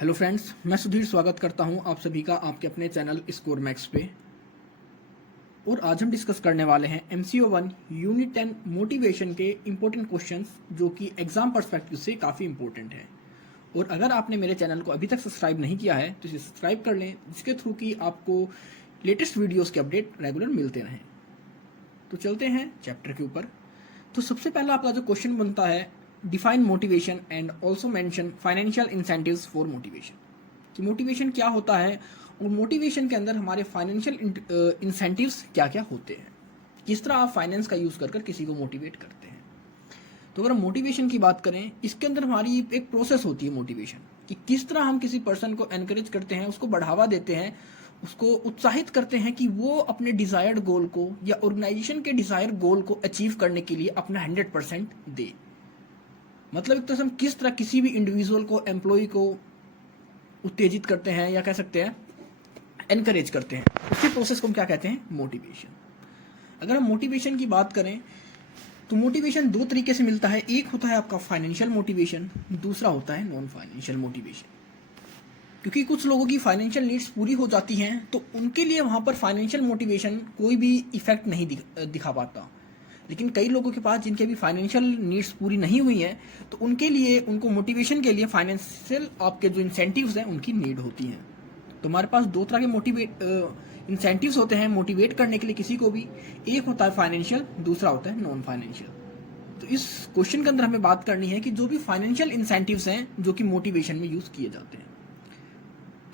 Hello friends, मैं सुधीर स्वागत करता हूं आप सभी का आपके अपने चैनल स्कोर मैक्स पे। और आज हम डिस्कस करने वाले हैं MCO1 यूनिट 10 मोटिवेशन के इम्पोर्टेंट क्वेश्चंस जो कि एग्जाम पर्सपेक्टिव से काफ़ी इंपॉर्टेंट है। और अगर आपने मेरे चैनल को अभी तक सब्सक्राइब नहीं किया है तो इसे सब्सक्राइब कर लें, जिसके थ्रू कि आपको लेटेस्ट वीडियोज़ के अपडेट रेगुलर मिलते रहें। तो चलते हैं चैप्टर के ऊपर। तो सबसे पहला आपका जो क्वेश्चन बनता है, define motivation and also mention financial incentives for motivation. कि मोटिवेशन क्या होता है और मोटिवेशन के अंदर हमारे फाइनेंशियल इंसेंटिव्स क्या क्या होते हैं, किस तरह आप फाइनेंस का यूज़ कर किसी को मोटिवेट करते हैं। तो अगर हम मोटिवेशन की बात करें, इसके अंदर हमारी एक प्रोसेस होती है मोटिवेशन कि किस तरह हम किसी पर्सन को एनकरेज करते हैं, उसको बढ़ावा देते हैं, उसको उत्साहित करते हैं कि वो अपने डिज़ायर्ड गोल को या ऑर्गेनाइजेशन के डिज़ायर गोल को अचीव करने के लिए अपना 100% दे। मतलब एक तरह से हम किस तरह किसी भी इंडिविजुअल को, एम्प्लॉय को उत्तेजित करते हैं या कह सकते हैं एनकरेज करते हैं, उसी प्रोसेस को हम क्या कहते हैं, मोटिवेशन। अगर हम मोटिवेशन की बात करें तो मोटिवेशन दो तरीके से मिलता है। एक होता है आपका फाइनेंशियल मोटिवेशन, दूसरा होता है नॉन फाइनेंशियल मोटिवेशन। क्योंकि कुछ लोगों की फाइनेंशियल नीड्स पूरी हो जाती हैं तो उनके लिए वहाँ पर फाइनेंशियल मोटिवेशन कोई भी इफेक्ट नहीं दिखा पाता। लेकिन कई लोगों के पास जिनके भी फाइनेंशियल नीड्स पूरी नहीं हुई हैं तो उनके लिए, उनको मोटिवेशन के लिए फाइनेंशियल आपके जो इंसेंटिव्स हैं उनकी नीड होती हैं। तो हमारे पास दो तरह के इंसेंटिव्स होते हैं मोटिवेट करने के लिए किसी को भी। एक होता है फाइनेंशियल, दूसरा होता है नॉन फाइनेंशियल। तो इस क्वेश्चन के अंदर हमें बात करनी है कि जो भी फाइनेंशियल इंसेंटिव्स हैं जो कि मोटिवेशन में यूज किए जाते हैं।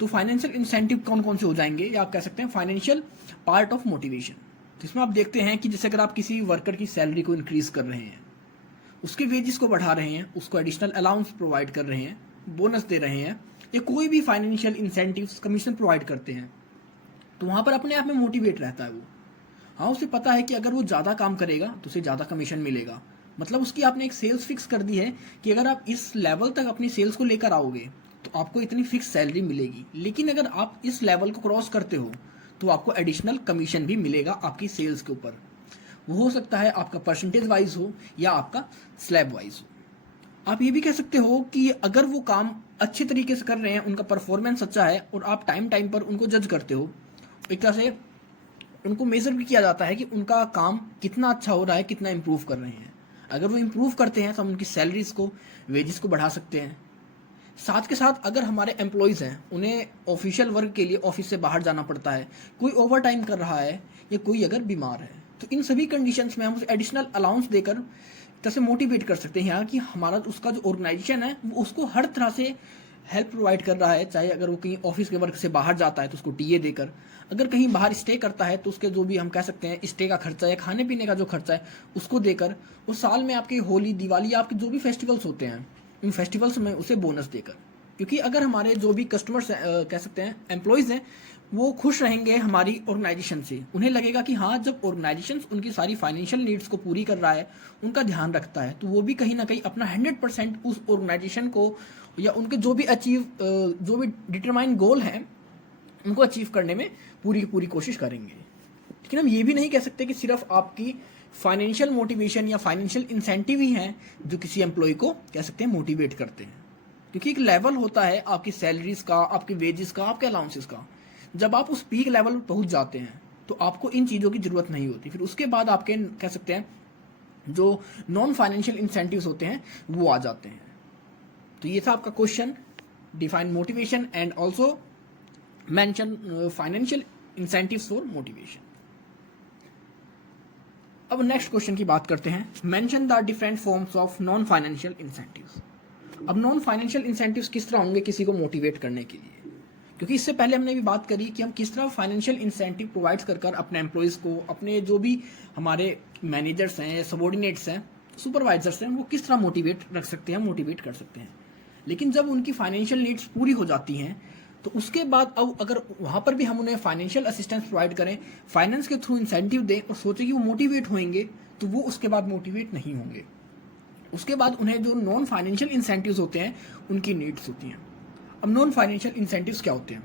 तो फाइनेंशियल इंसेंटिव कौन कौन से हो जाएंगे, या आप कह सकते हैं फाइनेंशियल पार्ट ऑफ मोटिवेशन। जिसमें आप देखते हैं कि जैसे अगर आप किसी वर्कर की सैलरी को इंक्रीज कर रहे हैं, उसके वेजेस को बढ़ा रहे हैं, उसको एडिशनल अलाउंस प्रोवाइड कर रहे हैं, बोनस दे रहे हैं, या कोई भी फाइनेंशियल इंसेंटिव्स, कमीशन प्रोवाइड करते हैं, तो वहाँ पर अपने आप में मोटिवेट रहता है वो। हाँ, उसे पता है कि अगर वो ज़्यादा काम करेगा तो उसे ज़्यादा कमीशन मिलेगा। मतलब उसकी आपने एक सेल्स फिक्स कर दी है कि अगर आप इस लेवल तक अपनी सेल्स को लेकर आओगे तो आपको इतनी फिक्स सैलरी मिलेगी। लेकिन अगर आप इस लेवल को क्रॉस करते हो तो आपको एडिशनल कमीशन भी मिलेगा आपकी सेल्स के ऊपर। वो हो सकता है आपका परसेंटेज वाइज हो या आपका स्लैब वाइज हो। आप ये भी कह सकते हो कि अगर वो काम अच्छे तरीके से कर रहे हैं, उनका परफॉर्मेंस अच्छा है और आप टाइम टाइम पर उनको जज करते हो, एक तरह से उनको मेजर भी किया जाता है कि उनका काम कितना अच्छा हो रहा है, कितना इम्प्रूव कर रहे हैं। अगर वो इम्प्रूव करते हैं तो हम उनकी सैलरीज को, वेजेस को बढ़ा सकते हैं। साथ के साथ अगर हमारे एम्प्लॉयज़ हैं, उन्हें ऑफिशियल वर्क के लिए ऑफिस से बाहर जाना पड़ता है, कोई ओवर टाइम कर रहा है या कोई अगर बीमार है, तो इन सभी कंडीशंस में हम उसे एडिशनल अलाउंस देकर जैसे मोटिवेट कर सकते हैं यहाँ कि हमारा उसका जो ऑर्गेनाइजेशन है वो उसको हर तरह से हेल्प प्रोवाइड कर रहा है। चाहे अगर वो कहीं ऑफिस के वर्क से बाहर जाता है तो उसको टीए देकर, अगर कहीं बाहर स्टे करता है तो उसके जो भी हम कह सकते हैं स्टे का खर्चा या खाने पीने का जो खर्चा है उसको देकर, उस साल में आपकी होली, दिवाली, आपके जो भी फेस्टिवल्स होते हैं इन फेस्टिवल्स में उसे बोनस देकर। क्योंकि अगर हमारे जो भी कस्टमर्स कह सकते हैं एम्प्लॉयज़ हैं, वो खुश रहेंगे हमारी ऑर्गेनाइजेशन से, उन्हें लगेगा कि हाँ, जब ऑर्गेनाइजेशन उनकी सारी फाइनेंशियल नीड्स को पूरी कर रहा है, उनका ध्यान रखता है, तो वो भी कहीं ना कहीं अपना 100% उस ऑर्गेनाइजेशन को या उनके जो भी डिटरमाइन गोल हैं उनको अचीव करने में पूरी की पूरी कोशिश करेंगे। लेकिन हम ये भी नहीं कह सकते कि सिर्फ आपकी फाइनेंशियल मोटिवेशन या फाइनेंशियल इंसेंटिव ही हैं जो किसी एम्प्लॉय को कह सकते हैं मोटिवेट करते हैं। क्योंकि एक लेवल होता है आपकी सैलरीज का, आपके वेजेस का, आपके अलाउंसेस का। जब आप उस पीक लेवल पर पहुंच जाते हैं तो आपको इन चीज़ों की जरूरत नहीं होती। फिर उसके बाद आपके कह सकते हैं जो नॉन फाइनेंशियल इंसेंटिव्स होते हैं वो आ जाते हैं। तो ये था आपका question, define motivation and also mention financial incentives for motivation. अब नेक्स्ट क्वेश्चन की बात करते हैं, mention the different forms of non financial incentives. अब नॉन फाइनेंशियल इंसेंटिव्स किस तरह होंगे किसी को मोटिवेट करने के लिए, क्योंकि इससे पहले हमने भी बात करी कि हम किस तरह फाइनेंशियल इंसेंटिव प्रोवाइड कर अपने एम्प्लॉयज़ को, अपने जो भी हमारे मैनेजर्स हैं, सबॉर्डिनेट्स हैं, सुपरवाइजर्स हैं, वो किस तरह मोटिवेट रख सकते हैं, मोटिवेट कर सकते हैं। लेकिन जब उनकी फाइनेंशियल नीड्स पूरी हो जाती हैं तो उसके बाद अब अगर वहाँ पर भी हम उन्हें फाइनेंशियल असिस्टेंस प्रोवाइड करें, फाइनेंस के थ्रू इंसेंटिव दें और सोचें कि वो मोटिवेट होंगे, तो वो उसके बाद मोटिवेट नहीं होंगे। उसके बाद उन्हें जो नॉन फाइनेंशियल इंसेंटिव्स होते हैं उनकी नीड्स होती हैं। अब नॉन फाइनेंशियल इंसेंटिव्स क्या होते हैं?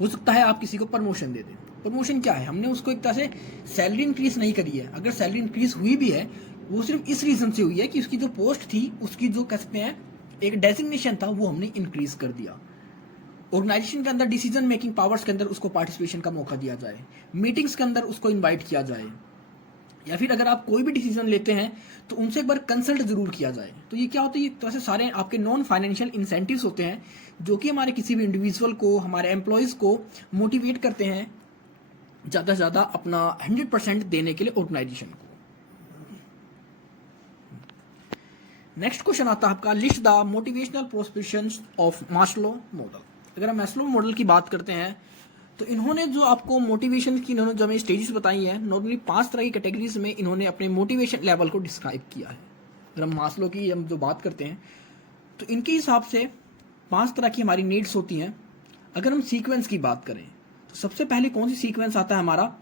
हो सकता है आप किसी को प्रमोशन दे दें। प्रमोशन क्या है? हमने उसको एक तरह से सैलरी इंक्रीज नहीं करी है। अगर सैलरी इंक्रीज हुई भी है वो सिर्फ इस रीज़न से हुई है कि उसकी जो पोस्ट थी, उसकी जो कह सकते हैं एक डेजिग्नेशन था वो हमने इंक्रीज कर दिया। ऑर्गेनाइजेशन के अंदर डिसीजन मेकिंग पावर्स के अंदर उसको पार्टिसिपेशन का मौका दिया जाए, मीटिंग्स के अंदर उसको इनवाइट किया जाए, या फिर अगर आप कोई भी डिसीजन लेते हैं तो उनसे एक बार कंसल्ट जरूर किया जाए। तो ये क्या होता है, ये तो ऐसे सारे आपके नॉन फाइनेंशियल इंसेंटिव्स होते हैं जो कि हमारे किसी भी इंडिविजुअल को, हमारे एम्प्लॉयज़ को मोटिवेट करते हैं ज़्यादा से ज़्यादा अपना 100% देने के लिए ऑर्गेनाइजेशन को। नेक्स्ट क्वेश्चन आता है आपका, list the motivational prospections of Maslow model. अगर हम मास्लो मॉडल की बात करते हैं तो इन्होंने जो आपको मोटिवेशन की इन्होंने जो हमें स्टेजेस बताई हैं, नॉर्मली 5 तरह की कैटेगरीज में इन्होंने अपने मोटिवेशन लेवल को डिस्क्राइब किया है। अगर हम मास्लो की हम जो बात करते हैं तो इनके हिसाब से 5 तरह की हमारी नीड्स होती हैं। अगर हम सीक्वेंस की बात करें तो सबसे पहले कौन सी सीक्वेंस आता है हमारा,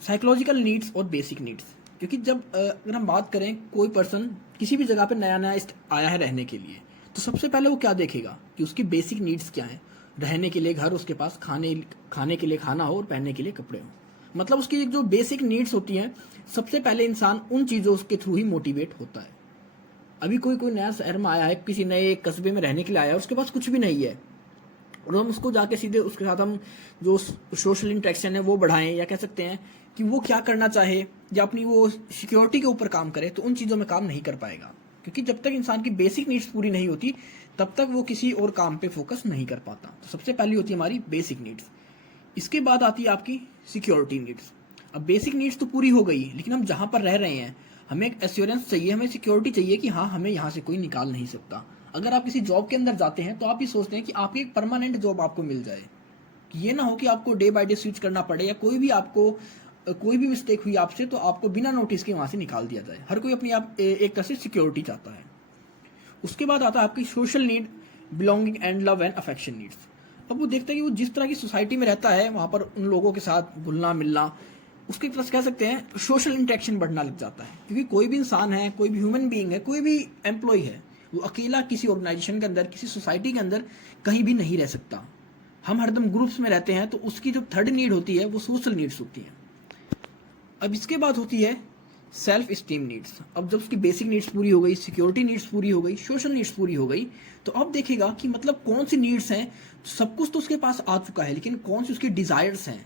साइकोलॉजिकल नीड्स और बेसिक नीड्स। क्योंकि जब अगर हम बात करें कोई पर्सन किसी भी जगह पर नया नया आया है रहने के लिए, तो सबसे पहले वो क्या देखेगा कि उसकी बेसिक नीड्स क्या हैं। रहने के लिए घर, उसके पास खाने के लिए खाना हो और पहनने के लिए कपड़े हो। मतलब उसकी जो बेसिक नीड्स होती हैं, सबसे पहले इंसान उन चीज़ों के थ्रू ही मोटिवेट होता है। अभी कोई नया शहर में आया है, किसी नए कस्बे में रहने के लिए आया है, उसके पास कुछ भी नहीं है, और हम उसको जाके सीधे उसके साथ हम जो सोशल इंटरेक्शन है वो बढ़ाएं, या कह सकते हैं कि वो क्या करना चाहे या अपनी वो सिक्योरिटी के ऊपर काम करे, तो उन चीज़ों में काम नहीं कर पाएगा। क्योंकि जब तक इंसान की बेसिक नीड्स पूरी नहीं होती तब तक वो किसी और काम पे फोकस नहीं कर पाता। तो सबसे पहली होती है हमारी बेसिक नीड्स। इसके बाद आती है आपकी सिक्योरिटी नीड्स। अब बेसिक नीड्स तो पूरी हो गई, लेकिन हम जहाँ पर रह रहे हैं हमें एक एश्योरेंस चाहिए, हमें सिक्योरिटी चाहिए कि हाँ, हमें यहाँ से कोई निकाल नहीं सकता। अगर आप किसी जॉब के अंदर जाते हैं तो आप ये सोचते हैं कि आपकी एक परमानेंट जॉब आपको मिल जाए, कि ये ना हो कि आपको डे बाय डे स्विच करना पड़े, या कोई भी मिस्टेक हुई आपसे तो आपको बिना नोटिस के वहाँ से निकाल दिया जाए। हर कोई अपनी आप एक तरह से सिक्योरिटी चाहता है। उसके बाद आता है आपकी social need, belonging and love and affection needs. अब वो देखता है कि वो जिस तरह की सोसाइटी में रहता है वहाँ पर उन लोगों के साथ घुलना मिलना, उसकी तरह से कह सकते हैं सोशल इंटरेक्शन बढ़ना लग जाता है। क्योंकि कोई भी इंसान है, कोई भी ह्यूमन बीइंग है, कोई भी एम्प्लॉय है, वो अकेला किसी ऑर्गेनाइजेशन के अंदर, किसी सोसाइटी के अंदर कहीं भी नहीं रह सकता। हम हरदम ग्रुप्स में रहते हैं, तो उसकी जो थर्ड नीड होती है वो सोशल नीड्स होती हैं। अब इसके बाद होती है सेल्फ स्टीम नीड्स। अब जब उसकी बेसिक नीड्स पूरी हो गई, सिक्योरिटी नीड्स पूरी हो गई, सोशल नीड्स पूरी हो गई, तो अब देखेगा कि मतलब कौन सी नीड्स हैं। सब कुछ तो उसके पास आ चुका है, लेकिन कौन सी उसकी डिजायर्स हैं,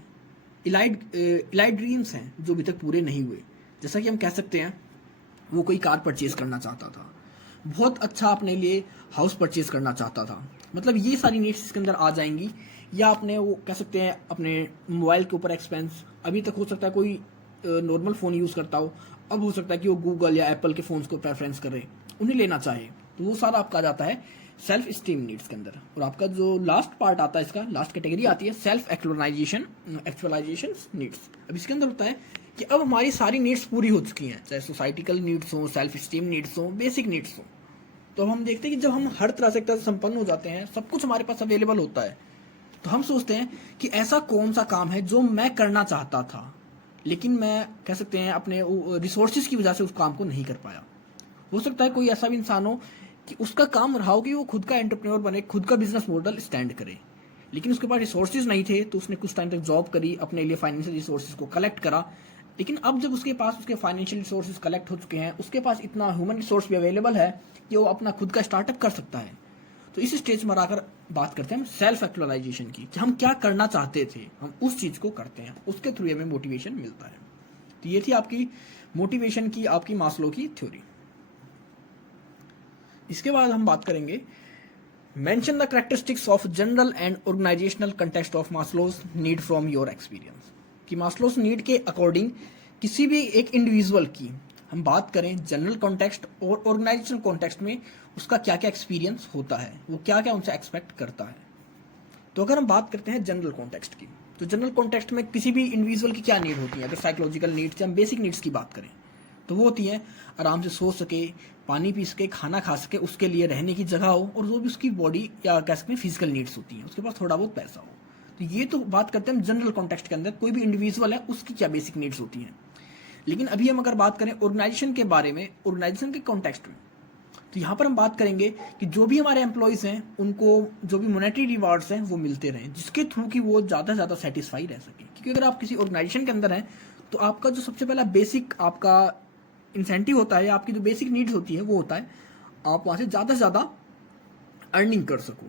इलाइड ड्रीम्स हैं जो अभी तक पूरे नहीं हुए। जैसा कि हम कह सकते हैं वो कोई कार परचेज करना चाहता था, बहुत अच्छा अपने लिए हाउस परचेज करना चाहता था। मतलब ये सारी नीड्स इसके अंदर आ जाएंगी। या अपने वो कह सकते हैं अपने मोबाइल के ऊपर एक्सपेंस, अभी तक हो सकता है कोई नॉर्मल फ़ोन यूज़ करता हो, अब हो सकता है कि वो गूगल या एप्पल के फ़ोन्स को प्रेफरेंस करे, उन्हें लेना चाहे, तो वो सारा आपका आ जाता है सेल्फ स्टीम नीड्स के अंदर। और आपका जो लास्ट पार्ट आता है, इसका लास्ट कैटेगरी आती है सेल्फ एक्चुअलाइजेशन नीड्स। अब इसके अंदर होता है कि अब हमारी सारी नीड्स पूरी हो चुकी हैं, चाहे सोसाइटिकल नीड्स हो, सेल्फ स्टीम नीड्स हो, बेसिक नीड्स हो। तो हम देखते हैं कि जब हम हर तरह से एक तरह से संपन्न हो जाते हैं, सब कुछ हमारे पास अवेलेबल होता है, तो हम सोचते हैं कि ऐसा कौन सा काम है जो मैं करना चाहता था, लेकिन मैं कह सकते हैं अपने रिसोर्सेज की वजह से उस काम को नहीं कर पाया। हो सकता है कोई ऐसा भी इंसान हो कि उसका काम रहा हो कि वो खुद का एंटरप्रेन्योर बने, खुद का बिजनेस मॉडल स्टैंड करे, लेकिन उसके पास रिसोर्सेज नहीं थे, तो उसने कुछ टाइम तक जॉब करी, अपने लिए फाइनेंशियल रिसोर्सेज को कलेक्ट करा। लेकिन अब जब उसके पास उसके फाइनेंशियल रिसोर्सेज कलेक्ट हो चुके हैं, उसके पास इतना ह्यूमन रिसोर्स भी अवेलेबल है कि वो अपना खुद का स्टार्टअप कर सकता है। तो इस स्टेज में आकर बात करते हैं हम सेल्फ एक्चुअलाइजेशन की, कि हम क्या करना चाहते थे, हम उस चीज़ को करते हैं, उसके थ्रू हमें मोटिवेशन मिलता है। तो ये थी आपकी मोटिवेशन की, आपकी मास्लो की थ्योरी। इसके बाद हम बात करेंगे mention the characteristics of general and organizational context of Maslow's need from your experience. कि मास्लोज नीड के अकॉर्डिंग किसी भी एक इंडिविजुअल की हम बात करें जनरल कॉन्टेक्स्ट और ऑर्गेनाइजेशनल कॉन्टेक्स्ट में, उसका क्या क्या एक्सपीरियंस होता है, वो क्या क्या उनसे एक्सपेक्ट करता है। तो अगर हम बात करते हैं जनरल कॉन्टेक्स्ट की, तो जनरल कॉन्टेक्स्ट में किसी भी इंडिविजुअल की क्या नीड होती है। अगर साइकोलॉजिकल नीड्स या हम बेसिक नीड्स की बात करें तो वो होती है आराम से सो सके, पानी पी सके, खाना खा सके, उसके लिए रहने की जगह हो, और जो भी उसकी बॉडी या कह सकते हैं फिजिकल नीड्स होती हैं, उसके पास थोड़ा बहुत पैसा हो। तो ये तो बात करते हैं जनरल कॉन्टेक्स्ट के अंदर, कोई भी इंडिविजुअल है उसकी क्या बेसिक नीड्स होती हैं। लेकिन अभी हम अगर बात करें ऑर्गेनाइजेशन के बारे में, ऑर्गेनाइजेशन के कॉन्टेक्स्ट में, तो यहाँ पर हम बात करेंगे कि जो भी हमारे एम्प्लॉयज़ हैं उनको जो भी मोनेटरी रिवार्ड्स हैं वो मिलते रहें, जिसके थ्रू कि वो ज़्यादा से ज़्यादा सेटिस्फाई रह सके। क्योंकि अगर आप किसी ऑर्गेनाइजेशन के अंदर हैं तो आपका जो सबसे पहला बेसिक आपका इंसेंटिव होता है, या आपकी जो बेसिक नीड्स होती है वो होता है आप वहाँ से ज़्यादा अर्निंग कर सकूं।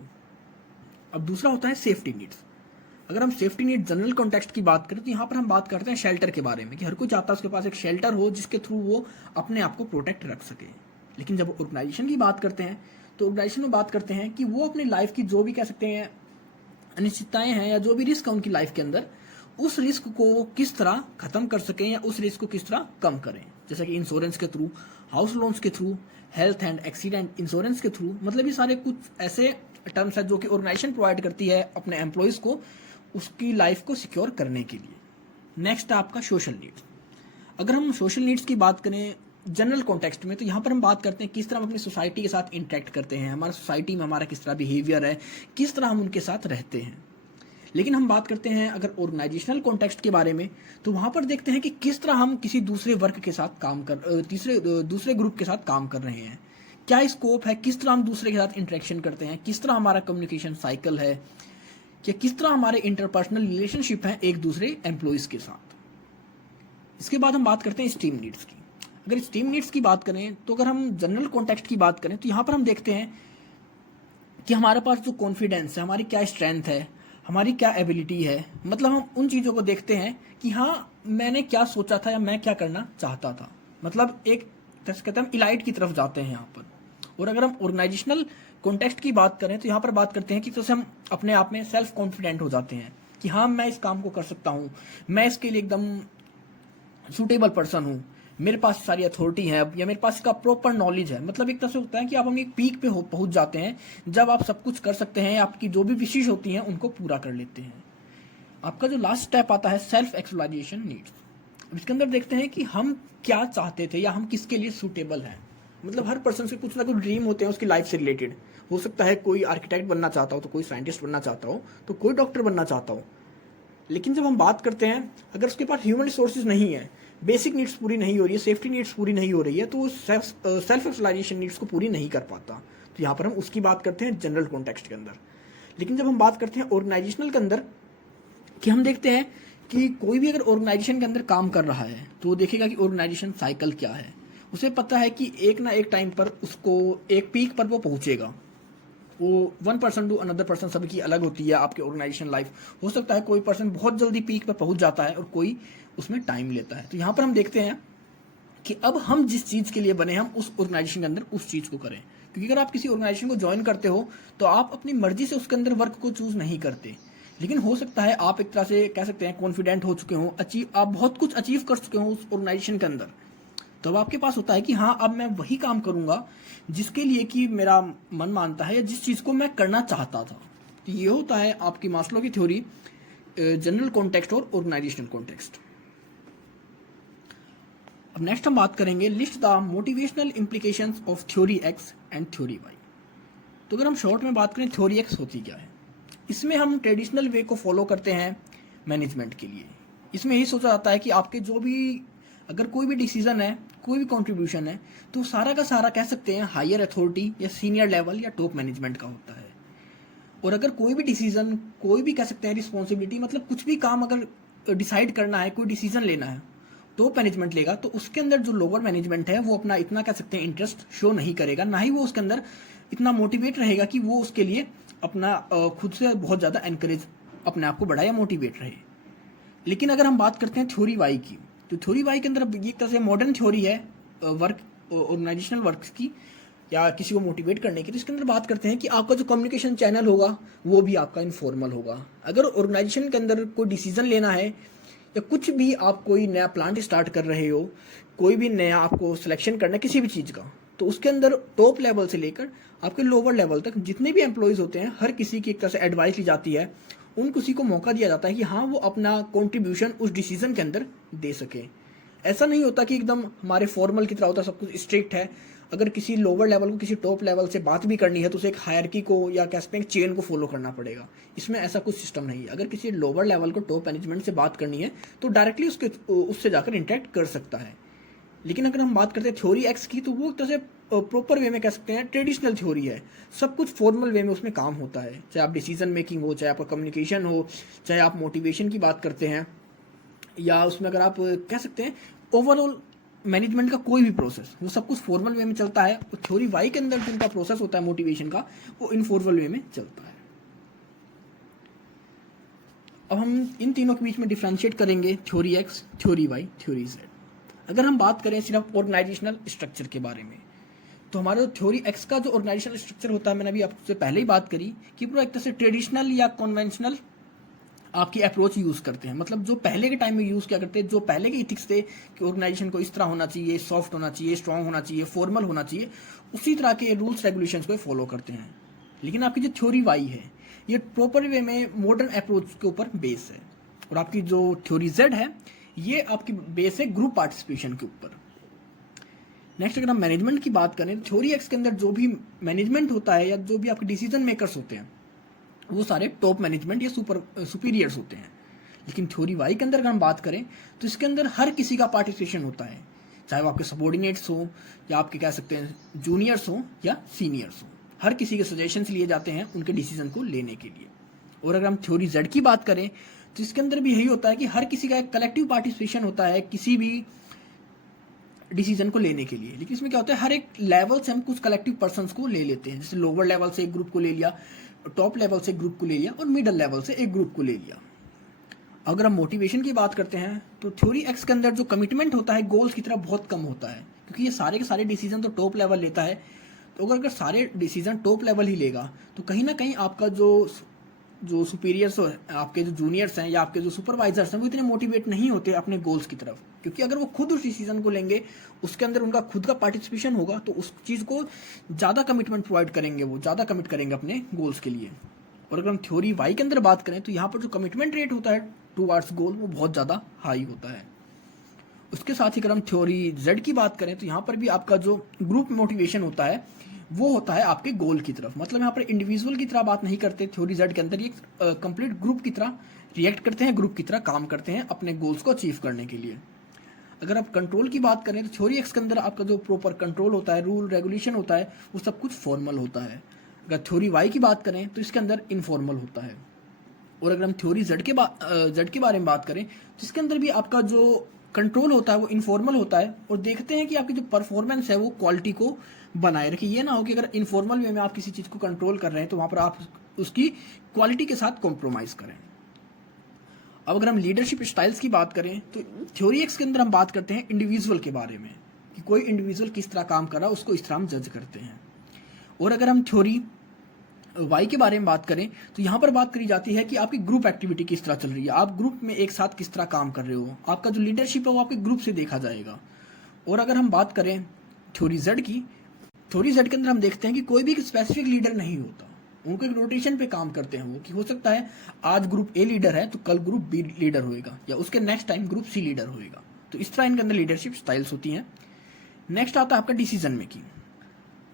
अब दूसरा होता है सेफ्टी नीड्स। अगर हम सेफ्टी नीड जनरल कॉन्टेक्स्ट की बात करें तो यहाँ पर हम बात करते हैं शेल्टर के बारे में, कि हर कोई चाहता है उसके पास एक शेल्टर हो जिसके थ्रू वो अपने आप को प्रोटेक्ट रख सके। लेकिन जब ऑर्गेनाइजेशन की बात करते हैं तो ऑर्गेनाइजेशन में बात करते हैं कि वो अपनी लाइफ की जो भी कह सकते हैं अनिश्चितताएं हैं या जो भी रिस्क है उनकी लाइफ के अंदर, उस रिस्क को किस तरह खत्म कर सकें या उस रिस्क को किस तरह कम करें। जैसे कि इंश्योरेंस के थ्रू, हाउस लोन्स के through, health and accident insurance के थ्रू, मतलब ये सारे कुछ ऐसे टर्म्स है जो कि ऑर्गेनाइजेशन प्रोवाइड करती है अपने एम्प्लॉयज को उसकी लाइफ को सिक्योर करने के लिए। नेक्स्ट है आपका सोशल नीड्स। अगर हम सोशल नीड्स की बात करें जनरल कॉन्टेक्स्ट में तो यहाँ पर हम बात करते हैं किस तरह हम अपनी सोसाइटी के साथ इंटरेक्ट करते हैं, हमारा सोसाइटी में हमारा किस तरह बिहेवियर है, किस तरह हम उनके साथ रहते हैं। लेकिन हम बात करते हैं अगर ऑर्गेनाइजेशनल कॉन्टेक्स्ट के बारे में तो वहाँ पर देखते हैं कि किस तरह हम किसी दूसरे वर्ग के साथ काम कर दूसरे ग्रुप के साथ काम कर रहे हैं, क्या स्कोप है, किस तरह हम दूसरे के साथ इंटरेक्शन करते हैं, किस तरह हमारा कम्युनिकेशन साइकिल है, कि किस तरह हमारे इंटरपर्सनल रिलेशनशिप हैं एक दूसरे एम्प्लॉयज के साथ। इसके बाद हम बात करते हैं स्टीम नीड्स की। अगर स्टीम नीड्स की बात करें तो अगर हम जनरल कॉन्टेक्स्ट की बात करें तो यहाँ पर हम देखते हैं कि हमारे पास जो कॉन्फिडेंस है, हमारी क्या स्ट्रेंथ है, हमारी क्या एबिलिटी है, मतलब हम उन चीज़ों को देखते हैं कि हाँ मैंने क्या सोचा था या मैं क्या करना चाहता था, मतलब एक कहते हम इलाइट की तरफ जाते हैं यहाँ पर। और अगर हम ऑर्गेनाइजेशनल कॉन्टेक्स्ट की बात करें तो यहाँ पर बात करते हैं कि जैसे हम अपने आप में सेल्फ कॉन्फिडेंट हो जाते हैं कि हाँ मैं इस काम को कर सकता हूँ, मैं इसके लिए एकदम सूटेबल पर्सन हूँ, मेरे पास सारी अथॉरिटी है या मेरे पास इसका प्रॉपर नॉलेज है। मतलब एक तरह से होता है कि आप अपनी पीक पे पहुंच जाते हैं जब आप सब कुछ कर सकते हैं, आपकी जो भी विशेष होती हैं उनको पूरा कर लेते हैं। आपका जो लास्ट स्टेप आता है सेल्फ एक्चुअलाइजेशन नीड्स। इसके अंदर देखते हैं कि हम क्या चाहते थे या हम किसके लिए सूटेबल हैं। मतलब हर पर्सन से कुछ ना कुछ ड्रीम होते हैं उसकी लाइफ से रिलेटेड। हो सकता है कोई आर्किटेक्ट बनना चाहता हो तो कोई साइंटिस्ट बनना चाहता हो तो कोई डॉक्टर बनना चाहता हो। लेकिन जब हम बात करते हैं अगर उसके पास ह्यूमन रिसोर्सेज नहीं है, बेसिक नीड्स पूरी नहीं हो रही है, सेफ्टी नीड्स पूरी नहीं हो रही है, तो वो सेल्फ एक्चुअलाइजेशन नीड्स को पूरी नहीं कर पाता। तो यहाँ पर हम उसकी बात करते हैं जनरल कॉन्टेक्स्ट के अंदर। लेकिन जब हम बात करते हैं ऑर्गेनाइजेशनल के अंदर कि हम देखते हैं कि कोई भी अगर ऑर्गेनाइजेशन के अंदर काम कर रहा है तो वो देखेगा कि ऑर्गेनाइजेशन साइकिल क्या है। उसे पता है कि एक ना एक टाइम पर उसको एक पीक पर वो पहुंचेगा। वो one person to another person सबकी अलग होती है। आपके ऑर्गेनाइजेशन लाइफ हो सकता है कोई पर्सन बहुत जल्दी पीक पर पहुंच जाता है और कोई उसमें टाइम लेता है। तो यहाँ पर हम देखते हैं कि अब हम जिस चीज़ के लिए बने हम उस ऑर्गेनाइजेशन के अंदर उस चीज़ को करें। क्योंकि अगर आप किसी ऑर्गेनाइजेशन को ज्वाइन करते हो तो आप अपनी मर्जी से उसके अंदर वर्क को चूज नहीं करते। लेकिन हो सकता है आप एक तरह से कह सकते हैं कॉन्फिडेंट हो चुके हो, आप बहुत कुछ अचीव कर चुके हो उस ऑर्गेनाइजेशन के अंदर। तो अब आपके पास होता है कि हाँ अब मैं वही काम करूंगा जिसके लिए कि मेरा मन मानता है या जिस चीज़ को मैं करना चाहता था। तो ये होता है आपकी मास्लो की थ्योरी, जनरल कॉन्टेक्स्ट और ऑर्गेनाइजेशनल कॉन्टेक्स्ट। अब नेक्स्ट हम बात करेंगे list the motivational implications of theory X and theory Y. तो अगर हम शॉर्ट में बात करें थ्योरी एक्स होती क्या है, इसमें हम ट्रेडिशनल वे को फॉलो करते हैं मैनेजमेंट के लिए। इसमें यही सोचा जाता है कि आपके जो भी अगर कोई भी डिसीजन है, कोई भी कंट्रीब्यूशन है, तो सारा का सारा कह सकते हैं हायर अथॉरिटी या सीनियर लेवल या टॉप मैनेजमेंट का होता है। और अगर कोई भी डिसीजन, कोई भी कह सकते हैं रिस्पॉन्सिबिलिटी, मतलब कुछ भी काम अगर डिसाइड करना है, कोई डिसीजन लेना है, टॉप मैनेजमेंट लेगा, तो उसके अंदर जो लोअर मैनेजमेंट है वो अपना इतना कह सकते हैं इंटरेस्ट शो नहीं करेगा, ना ही वो उसके अंदर इतना मोटिवेट रहेगा कि वो उसके लिए अपना खुद से बहुत ज़्यादा एनकरेज अपने आप को बढ़ाए या मोटिवेट रहे। लेकिन अगर हम बात करते हैं थ्योरी वाई की, तो थ्योरी वाई के अंदर एक तरह से मॉडर्न थ्योरी है वर्क ऑर्गेनाइजेशनल वर्क की या किसी को मोटिवेट करने की। तो इसके अंदर बात करते हैं कि आपका जो कम्युनिकेशन चैनल होगा वो भी आपका इनफॉर्मल होगा। अगर ऑर्गेनाइजेशन के अंदर कोई डिसीजन लेना है या कुछ भी आप कोई नया प्लांट स्टार्ट कर रहे हो, कोई भी नया आपको सिलेक्शन करना है किसी भी चीज़ का, तो उसके अंदर टॉप लेवल से लेकर आपके लोअर लेवल तक जितने भी एम्प्लॉयज़ होते हैं हर किसी की एक तरह से एडवाइस ली जाती है। उन किसी को मौका दिया जाता है कि हाँ वो अपना कॉन्ट्रीब्यूशन उस डिसीजन के अंदर दे सके। ऐसा नहीं होता कि एकदम हमारे फॉर्मल की तरह होता, सब कुछ स्ट्रिक्ट है। अगर किसी लोअर लेवल को किसी टॉप लेवल से बात भी करनी है तो उसे एक हायरकी को या कह सकते हैं चेन को फॉलो करना पड़ेगा। इसमें ऐसा कुछ सिस्टम नहीं है। अगर किसी लोअर लेवल को टॉप मैनेजमेंट से बात करनी है तो डायरेक्टली उससे जाकर इंटरेक्ट कर सकता है। लेकिन अगर हम बात करते हैं थ्योरी एक्स की, तो वो एक तरह से प्रॉपर वे में कह सकते हैं ट्रेडिशनल थ्योरी है। सब कुछ फॉर्मल वे में उसमें काम होता है, चाहे आप डिसीजन मेकिंग हो, चाहे आपका कम्युनिकेशन हो, चाहे आप मोटिवेशन की बात करते हैं, या उसमें अगर आप कह सकते हैं ओवरऑल मैनेजमेंट का कोई भी प्रोसेस वो सब कुछ फॉर्मल वे में चलता है, और थ्योरी वाई के अंदर जो उनका प्रोसेस होता है मोटिवेशन का वो इनफॉर्मल वे में चलता है। अब हम इन तीनों के बीच में डिफ्रेंशिएट करेंगे theory X, theory Y, theory Z. अगर हम बात करें सिर्फ ऑर्गेनाइजेशनल स्ट्रक्चर के बारे में, तो हमारा थ्योरी एक्स का जो ऑर्गेनाइजेशनल स्ट्रक्चर होता है, मैंने अभी आपसे पहले ही बात करी कि पूरा एक तरह से ट्रेडिशनल या कॉन्वेंशनल आपकी अप्रोच यूज़ करते हैं। मतलब जो पहले के टाइम में यूज़ क्या करते हैं, जो पहले के इथिक्स थे कि ऑर्गेनाइजेशन को इस तरह होना चाहिए, सॉफ्ट होना चाहिए, स्ट्रांग होना चाहिए, फॉर्मल होना चाहिए, उसी तरह के रूल्स रेगुलेशंस को फॉलो करते हैं। लेकिन आपकी जो थ्योरी वाई है ये प्रॉपर वे में मॉडर्न अप्रोच के ऊपर बेस है, और आपकी जो थ्योरी जेड है ये आपकी बेस है ग्रुप पार्टिसिपेशन के ऊपर। नेक्स्ट अगर हम मैनेजमेंट की बात करें, थ्योरी एक्स के अंदर जो भी मैनेजमेंट होता है या जो भी आपके डिसीजन मेकर्स होते हैं वो सारे टॉप मैनेजमेंट या सुपीरियर्स होते हैं। लेकिन थ्योरी वाई के अंदर अगर हम बात करें तो इसके अंदर हर किसी का पार्टिसिपेशन होता है, चाहे वो आपके सबॉर्डिनेट्स हो या आपके कह सकते हैं जूनियर्स हो या सीनियर्स हो, हर किसी के सजेशंस लिए जाते हैं उनके डिसीजन को लेने के लिए। और अगर हम थ्योरी जेड की बात करें तो इसके अंदर भी यही होता है कि हर किसी का एक कलेक्टिव पार्टिसिपेशन होता है किसी भी डिसीजन को लेने के लिए। लेकिन इसमें क्या होता है, हर एक लेवल से हम कुछ कलेक्टिव पर्सन्स को ले लेते हैं, जैसे लोअर लेवल से एक ग्रुप को ले लिया, टॉप लेवल से एक ग्रुप को ले लिया और मिडल लेवल से एक ग्रुप को ले लिया। अगर हम मोटिवेशन की बात करते हैं तो थ्योरी एक्स के अंदर जो कमिटमेंट होता है गोल्स की तरफ बहुत कम होता है, क्योंकि ये सारे के सारे डिसीजन तो टॉप लेवल लेता है। तो अगर सारे डिसीजन टॉप लेवल ही लेगा तो कहीं ना कहीं आपका जो सुपीरियर्स हो, आपके जो जूनियर्स हैं या आपके जो सुपरवाइजर्स हैं वो इतने मोटिवेट नहीं होते अपने गोल्स की तरफ, क्योंकि अगर वो खुद उस डिसीजन को लेंगे उसके अंदर उनका खुद का पार्टिसिपेशन होगा तो उस चीज़ को ज़्यादा कमिटमेंट प्रोवाइड करेंगे, वो ज़्यादा कमिट करेंगे अपने गोल्स के लिए। और अगर हम थ्योरी वाई के अंदर बात करें तो यहाँ पर जो कमिटमेंट रेट होता है टूवर्ड्स गोल वो बहुत ज़्यादा हाई होता है। उसके साथ ही अगर हम थ्योरी जेड की बात करें तो यहाँ पर भी आपका जो ग्रुप मोटिवेशन होता है वो होता है आपके गोल की तरफ। मतलब यहाँ पर इंडिविजुअल की तरह बात नहीं करते थ्योरी जेड के अंदर, ये कंप्लीट ग्रुप की तरह रिएक्ट करते हैं, ग्रुप की तरह काम करते हैं अपने गोल्स को अचीव करने के लिए। अगर आप कंट्रोल की बात करें तो थ्योरी एक्स के अंदर आपका जो प्रॉपर कंट्रोल होता है, रूल रेगुलेशन होता है, वो सब कुछ फॉर्मल होता है। अगर थ्योरी वाई की बात करें तो इसके अंदर इनफॉर्मल होता है। और अगर हम थ्योरी जेड के बारे में बात करें तो इसके अंदर भी आपका जो कंट्रोल होता है वो इनफॉर्मल होता है, और देखते हैं कि आपकी जो परफॉर्मेंस है वो क्वालिटी को बनाए रखे। ये ना हो कि अगर इनफॉर्मल वे में आप किसी चीज़ को कंट्रोल कर रहे हैं तो वहाँ पर आप उसकी क्वालिटी के साथ कॉम्प्रोमाइज़ करें। अब अगर हम लीडरशिप स्टाइल्स की बात करें तो थ्योरी एक्स के अंदर हम बात करते हैं इंडिविजुअल के बारे में, कि कोई इंडिविजुअल किस तरह काम कर रहा है उसको इस तरह हम जज करते हैं। और अगर हम थ्योरी वाई के बारे में बात करें तो यहाँ पर बात करी जाती है कि आपकी ग्रुप एक्टिविटी किस तरह चल रही है, आप ग्रुप में एक साथ किस तरह काम कर रहे हो, आपका जो लीडरशिप है वो आपके ग्रुप से देखा जाएगा। और अगर हम बात करें थ्योरी जेड की, थ्योरी जेड के अंदर हम देखते हैं कि कोई भी स्पेसिफिक लीडर नहीं होता, उनको एक रोटेशन पे काम करते हैं वो, कि हो सकता है आज ग्रुप ए लीडर है तो कल ग्रुप बी लीडर होएगा या उसके next time group C leader होएगा। तो इस तरह इनके अंदर लीडरशिप स्टाइल्स होती हैं। नेक्स्ट आता है आपका डिसीजन मेकिंग।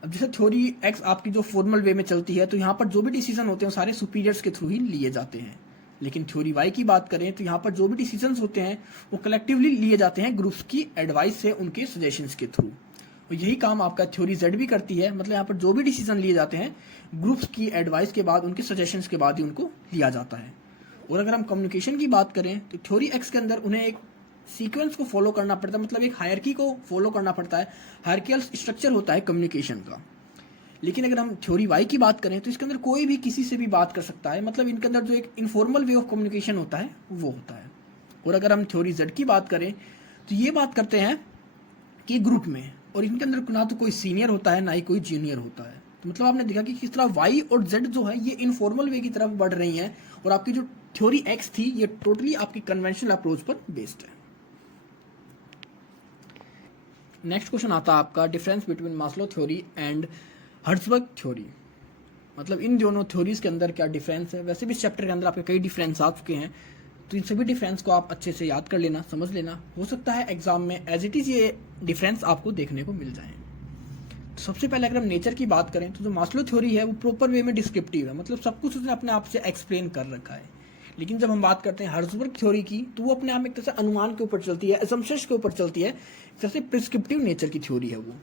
अब जैसे थ्योरी एक्स आपकी जो फॉर्मल वे में चलती है तो यहाँ पर जो भी डिसीजन होते हैं वो सारे सुपीरियर्स के थ्रू ही लिए जाते हैं। लेकिन थ्योरी वाई की बात करें तो यहाँ पर जो भी डिसीजंस होते हैं वो कलेक्टिवली लिए जाते हैं ग्रुप्स की एडवाइस से, उनके सजेशंस के थ्रू। और यही काम आपका थ्योरी जेड भी करती है। मतलब यहाँ पर जो भी डिसीजन लिए जाते हैं ग्रुप्स की एडवाइस के बाद, उनके सजेशंस के बाद ही उनको लिया जाता है। और अगर हम कम्युनिकेशन की बात करें तो थ्योरी एक्स के अंदर उन्हें एक सीक्वेंस को फॉलो करना पड़ता है, मतलब एक हायरकी को फॉलो करना पड़ता है, हायरकियल स्ट्रक्चर होता है कम्युनिकेशन का। लेकिन अगर हम थ्योरी वाई की बात करें तो इसके अंदर कोई भी किसी से भी बात कर सकता है, मतलब इनके अंदर जो एक इनफॉर्मल वे ऑफ कम्युनिकेशन होता है वो होता है। और अगर हम थ्योरी जेड की बात करें तो ये बात करते हैं कि ग्रुप में, और इनके अंदर ना तो कोई सीनियर होता है ना ही कोई जूनियर होता है। तो मतलब आपने देखा कि किस तरह वाई और जेड जो है ये इनफॉर्मल वे की तरफ बढ़ रही हैं, और आपकी जो थ्योरी एक्स थी ये टोटली आपकी कन्वेंशनल अप्रोच पर बेस्ड है। नेक्स्ट क्वेश्चन आता है आपका difference between Maslow theory and Herzberg theory. मतलब इन दोनों थ्योरीज के अंदर क्या डिफरेंस है। वैसे भी इस चैप्टर के अंदर आपके कई डिफरेंस आ चुके हैं, तो इन सभी डिफरेंस को आप अच्छे से याद कर लेना, समझ लेना। हो सकता है एग्जाम में एज इट इज़ ये डिफरेंस आपको देखने को मिल जाए। तो सबसे पहले अगर हम नेचर की बात करें तो जो मास्लो थ्योरी है वो प्रॉपर वे में डिस्क्रिप्टिव है, मतलब सब कुछ उसने अपने आप से एक्सप्लेन कर रखा है। लेकिन जब हम बात करते हैं हर्ट्जबर्ग थ्योरी की तो वो अपने आप में एक तरह से अनुमान के ऊपर चलती है, असम्पशंस के ऊपर चलती है, एक तरह से प्रिस्क्रिप्टिव नेचर की थ्योरी है वो।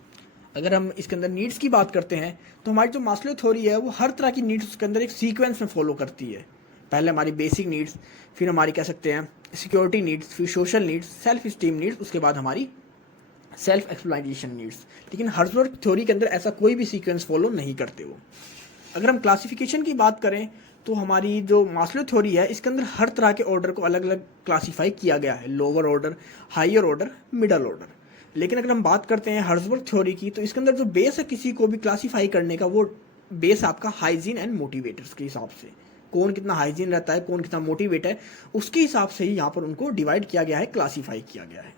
अगर हम इसके अंदर नीड्स की बात करते हैं तो हमारी जो मास्लो थ्योरी है वो हर तरह की नीड्स उसके अंदर एक सीक्वेंस में फॉलो करती है। पहले हमारी बेसिक नीड्स, फिर हमारी कह सकते हैं सिक्योरिटी नीड्स, फिर social needs, self esteem needs, उसके बाद हमारी सेल्फ एक्सप्लाइटेशन नीड्स। लेकिन हर्ट्जबर्ग थ्योरी के अंदर ऐसा कोई भी सीक्वेंस फॉलो नहीं करते वो। अगर हम क्लासिफिकेशन की बात करें तो हमारी जो मास्लो थ्योरी है इसके अंदर हर तरह के ऑर्डर को अलग अलग क्लासीफाई किया गया है, lower order, higher order, middle order. लेकिन अगर हम बात करते हैं हर्ट्जबर्ग थ्योरी की तो इसके अंदर जो बेस है किसी को भी क्लासीफाई करने का, वो बेस आपका हाइजीन एंड मोटिवेटर्स के हिसाब से, कौन कितना हाइजीन रहता है, कौन कितना मोटिवेट है, उसके हिसाब से ही यहाँ पर उनको डिवाइड किया गया है, क्लासीफाई किया गया है।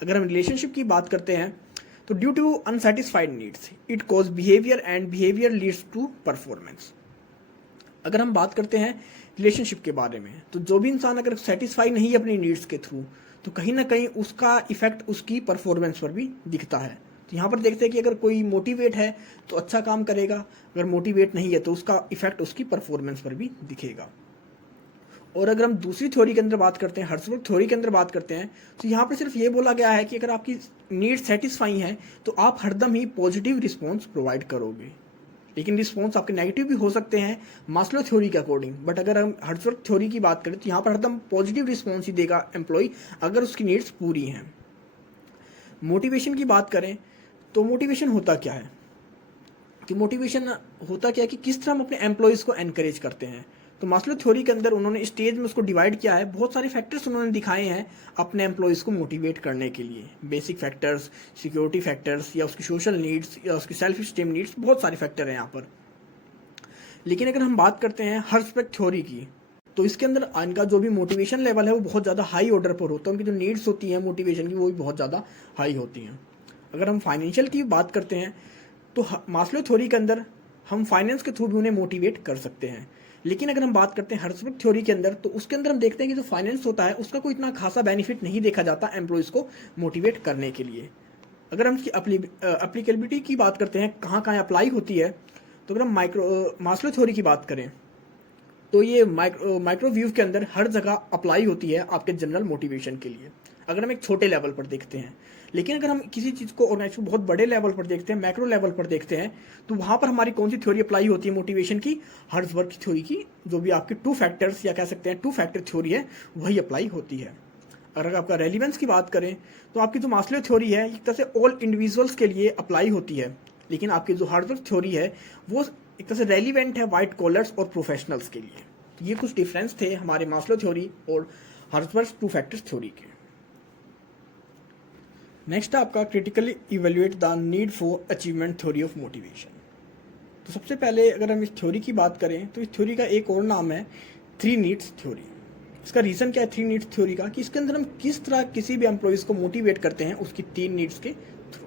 अगर हम रिलेशनशिप की बात करते हैं तो due to unsatisfied needs it cause behaviour and behaviour leads to performance. अगर हम बात करते हैं रिलेशनशिप के बारे में तो जो भी इंसान अगर सेटिस्फाई नहीं है अपनी नीड्स के थ्रू तो कहीं ना कहीं उसका इफेक्ट उसकी परफॉर्मेंस पर भी दिखता है। तो यहाँ पर देखते हैं कि अगर कोई मोटिवेट है तो अच्छा काम करेगा, अगर मोटिवेट नहीं है तो उसका इफेक्ट उसकी परफॉर्मेंस पर भी दिखेगा। और अगर हम दूसरी थ्योरी के अंदर बात करते हैं, हर्ट्जबर्ग थ्योरी के अंदर बात करते हैं, तो यहाँ पर सिर्फ ये बोला गया है कि अगर आपकी नीड सेटिस्फाई है तो आप हरदम ही पॉजिटिव रिस्पॉन्स प्रोवाइड करोगे। लेकिन रिस्पॉन्स आपके नेगेटिव भी हो सकते हैं मास्लो थ्योरी के अकॉर्डिंग, बट अगर हम हर्ट्जबर्ग थ्योरी की बात करें तो यहाँ पर हरदम पॉजिटिव रिस्पॉन्स ही देगा एम्प्लॉय अगर उसकी नीड्स पूरी हैं। मोटिवेशन की बात करें तो मोटिवेशन होता क्या है, कि मोटिवेशन होता क्या है कि किस तरह हम अपने एम्प्लॉयज़ को एनकरेज करते हैं। तो मास्लो थ्योरी के अंदर उन्होंने स्टेज में उसको डिवाइड किया है, बहुत सारे फैक्टर्स उन्होंने दिखाए हैं अपने एम्प्लॉयज़ को मोटिवेट करने के लिए। बेसिक फैक्टर्स, सिक्योरिटी फैक्टर्स, या उसकी सोशल नीड्स, या उसकी सेल्फ स्टीम नीड्स, बहुत सारे फैक्टर हैं यहाँ पर। लेकिन अगर हम बात करते हैं हर्ट्जबर्ग थ्योरी की तो इसके अंदर इनका जो भी मोटिवेशन लेवल है वो बहुत ज़्यादा हाई ऑर्डर पर होता है, उनकी जो नीड्स होती हैं मोटिवेशन की वो भी बहुत ज़्यादा हाई होती हैं। अगर हम फाइनेंशियल की बात करते हैं तो मास्लो थ्योरी के अंदर हम फाइनेंस के थ्रू भी उन्हें मोटिवेट कर सकते हैं। लेकिन अगर हम बात करते हैं हर्ट्जबर्ग थ्योरी के अंदर तो उसके अंदर हम देखते हैं कि जो फाइनेंस होता है उसका कोई इतना खासा बेनिफिट नहीं देखा जाता एम्प्लॉयज़ को मोटिवेट करने के लिए। अगर हम इसकी अप्लीकेबिलिटी की बात करते हैं, कहाँ कहाँ अप्लाई होती है, तो अगर हम मास्लो थ्योरी की बात करें तो ये माइक्रोव्यू के अंदर हर जगह अप्लाई होती है आपके जनरल मोटिवेशन के लिए, अगर हम एक छोटे लेवल पर देखते हैं। लेकिन अगर हम किसी चीज़ को ऑर्गेनाइज को बहुत बड़े लेवल पर देखते हैं, मैक्रो लेवल पर देखते हैं, तो वहाँ पर हमारी कौन सी थ्योरी अप्लाई होती है मोटिवेशन की, हर्ट्जबर्ग की थ्योरी की, जो भी आपकी टू फैक्टर्स या कह सकते हैं टू फैक्टर थ्योरी है वही अप्लाई होती है। अगर आपका रेलिवेंस की बात करें तो आपकी जो मास्लो थ्योरी है एक तरह से ऑल इंडिविजुअल्स के लिए अप्लाई होती है, लेकिन आपकी जो हर्ट्जबर्ग थ्योरी है वो एक तरह से रेलिवेंट है वाइट कॉलर्स और प्रोफेशनल्स के लिए। तो ये कुछ डिफरेंस थे हमारे मास्लो थ्योरी और हर्ट्जबर्ग टू फैक्टर्स थ्योरी के। नेक्स्ट आपका critically evaluate the need for achievement theory of motivation. तो सबसे पहले अगर हम इस थ्योरी की बात करें तो इस थ्योरी का एक और नाम है थ्री नीड्स थ्योरी। इसका रीज़न क्या है थ्री नीड्स थ्योरी का, कि इसके अंदर हम किस तरह किसी भी एम्प्लॉयज़ को मोटिवेट करते हैं उसकी तीन नीड्स के थ्रू।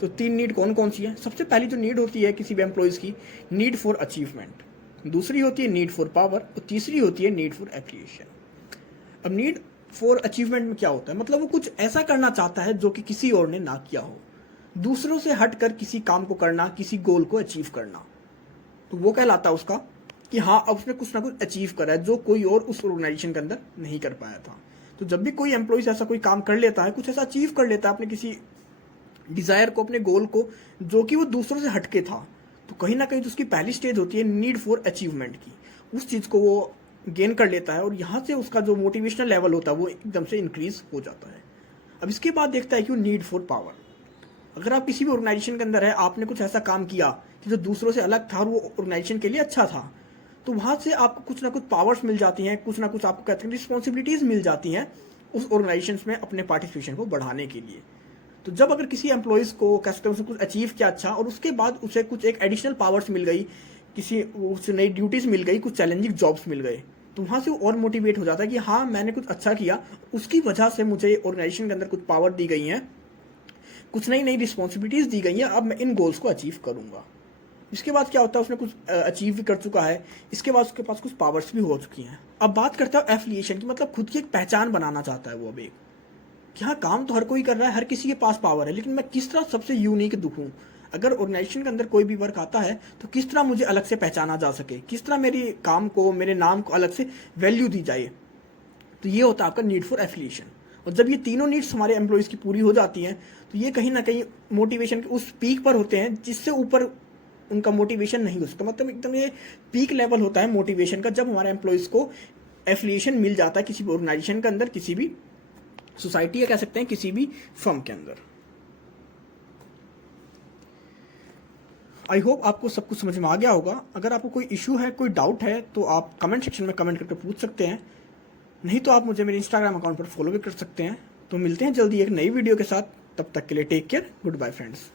तो तीन नीड कौन कौन सी है? सबसे पहली जो नीड होती है किसी भी एम्प्लॉयज़ की, नीड फॉर अचीवमेंट, दूसरी होती है नीड फॉर पावर, और तीसरी होती है नीड फॉर एप्रिसिएशन। अब नीड फॉर अचीवमेंट में क्या होता है, मतलब वो कुछ ऐसा करना चाहता है जो कि किसी और ने ना किया हो, दूसरों से हटकर किसी काम को करना, किसी गोल को अचीव करना, तो वो कहलाता है उसका कि हाँ अब उसने कुछ ना कुछ अचीव करा है जो कोई और उस ऑर्गेनाइजेशन के अंदर नहीं कर पाया था। तो जब भी कोई एम्प्लॉयज ऐसा कोई काम कर लेता है, कुछ ऐसा अचीव कर लेता है अपने किसी डिज़ायर को, अपने गोल को, जो कि वो दूसरों से हटके था, तो कहीं ना कहीं जो उसकी पहली स्टेज होती है नीड फॉर अचीवमेंट की, उस चीज़ को वो गेन कर लेता है और यहाँ से उसका जो मोटिवेशनल लेवल होता है वो एकदम से इंक्रीज हो जाता है। अब इसके बाद देखता है कि वो नीड फॉर पावर। अगर आप किसी भी ऑर्गेनाइजेशन के अंदर है, आपने कुछ ऐसा काम किया कि जो दूसरों से अलग था और वो ऑर्गेनाइजेशन के लिए अच्छा था, तो वहाँ से आपको कुछ ना कुछ पावर्स मिल जाती हैं, कुछ ना कुछ आपको कहते हैं रिस्पॉन्सिबिलिटीज़ मिल जाती हैं उस ऑर्गेनाइजेशन में अपने पार्टिसिपेशन को बढ़ाने के लिए। तो जब अगर किसी एम्प्लॉयज़ को कह सकते हैं उसने कुछ अचीव किया अच्छा और उसके बाद उसे कुछ एक एडिशनल पावर्स मिल गई, किसी उसे नई ड्यूटीज़ मिल गई, कुछ चैलेंजिंग जॉब्स मिल गए, तो वहाँ से वो और मोटिवेट हो जाता है कि हाँ मैंने कुछ अच्छा किया, उसकी वजह से मुझे ऑर्गेनाइजेशन के अंदर कुछ पावर दी गई हैं, कुछ नई नई रिस्पॉन्सिबिलिटीज़ दी गई हैं, अब मैं इन गोल्स को अचीव करूँगा। इसके बाद क्या होता है, उसने कुछ अचीव भी कर चुका है, इसके बाद उसके पास कुछ पावर्स भी हो चुकी हैं। अब बात करता है एफिलिएशन की, मतलब खुद की एक पहचान बनाना चाहता है वो अब एक, कि हाँ काम तो हर कोई कर रहा है, हर किसी के पास पावर है, लेकिन मैं किस तरह सबसे यूनिक दिखूँ। अगर ऑर्गेनाइजेशन के अंदर कोई भी वर्क आता है तो किस तरह मुझे अलग से पहचाना जा सके, किस तरह मेरी काम को, मेरे नाम को अलग से वैल्यू दी जाए। तो ये होता है आपका नीड फॉर एफिलिएशन। और जब ये तीनों नीड्स हमारे एम्प्लॉयज़ की पूरी हो जाती हैं तो ये कहीं ना कहीं मोटिवेशन के उस पीक पर होते हैं जिससे ऊपर उनका मोटिवेशन नहीं हो सकता। मतलब एकदम ये पीक लेवल होता है मोटिवेशन का जब हमारे एम्प्लॉयज़ को एफिलिएशन मिल जाता है किसी भी ऑर्गेनाइजेशन के अंदर, किसी भी सोसाइटी या कह सकते हैं किसी भी फर्म के अंदर। आई होप आपको सब कुछ समझ में आ गया होगा। अगर आपको कोई इशू है, कोई डाउट है तो आप कमेंट सेक्शन में कमेंट करके पूछ सकते हैं, नहीं तो आप मुझे मेरे इंस्टाग्राम अकाउंट पर फॉलो भी कर सकते हैं। तो मिलते हैं जल्दी एक नई वीडियो के साथ, तब तक के लिए take care, good bye friends.